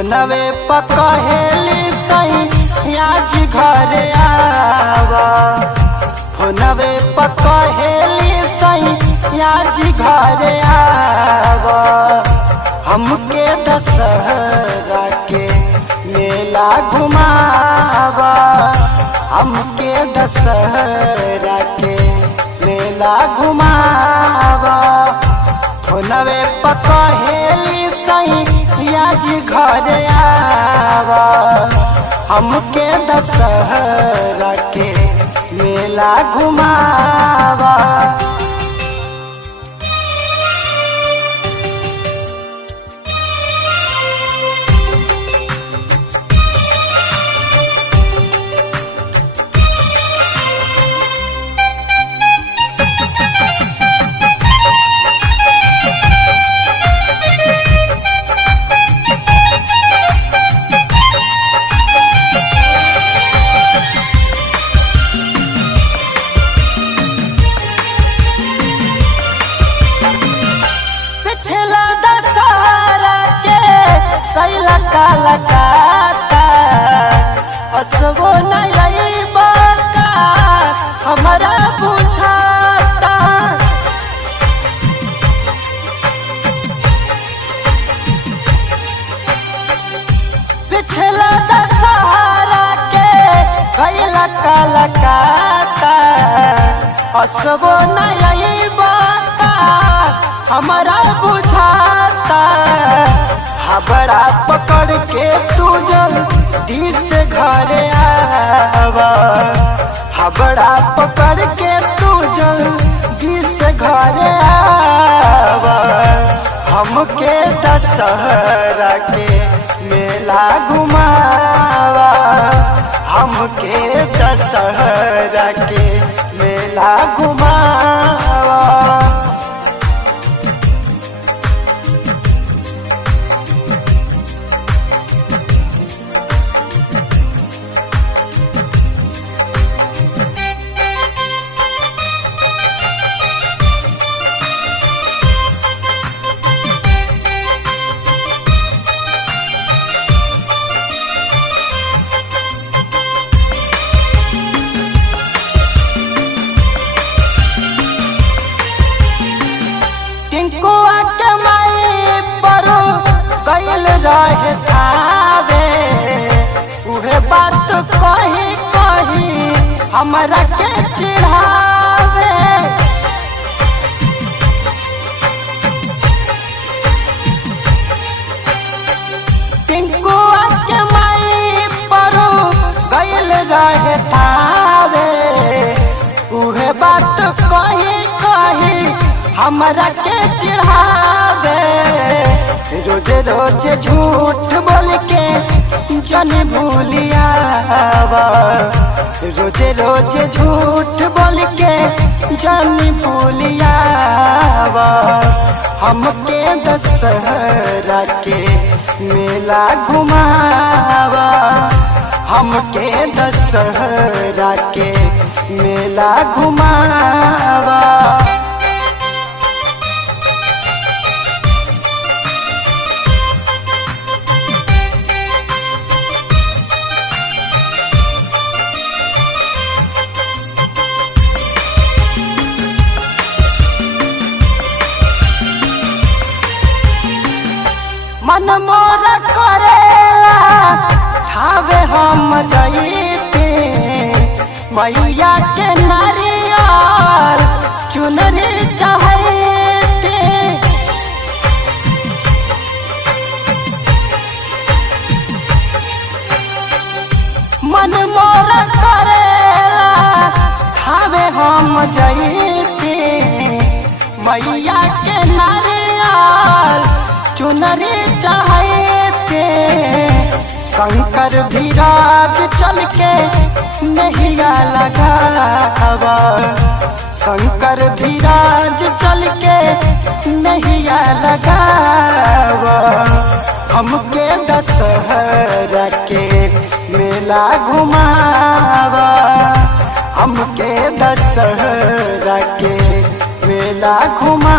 फोनवे पकहेली सही आज घरे आवा। फोनवे पकहेली सही आज घरे आवा। हमके दशहरा के मेला घुमावा। हमके दशहरा के मेला घुमावा। फोनवे पकहेली सही आज घरे आवा। हमके दशहरा के मेला घुमावा। कैला काला काता असवो नहीं बाका हमारा बुझाता। पिछला दशहरा के कैला काला काता असवो नहीं बाका हमारा बुझाता। बड़ा पकड़ के तू जल्दी से घरे आवा। बड़ा पकड़ के तू जल्दी से घरे आवा। हमके दशहरा के मेला घुमावा। हमके दशहरा के मेला घुमावा। कैल रहे थावे उहे बात कही कही हमरा के चिढ़ावे। टिंकुआ के माई परो कैल रहे थावे उहे बात कही कही हमरा के चिढ़ावे। रोजे रोजे झूठ बोल के जन भूलियावा। रोजे रोजे झूठ बोल के जन भूलियावा। हमके दशहरा के मेला घुमावा। हमके दशहरा के मेला घुमावा। मन मोर करेला थावे हम जईते मैया के नारियल चुनरी चाहते। मन मोर करेला थावे हम जईते मैया के नारियल चुनरी चाहते। शंकर धीराज चल के नहिया लगावा। शंकर धीराज चल के नहिया लगावा। हमके दशहरा के मेला घुमावा। हमके दशहरा के मेला घुमा।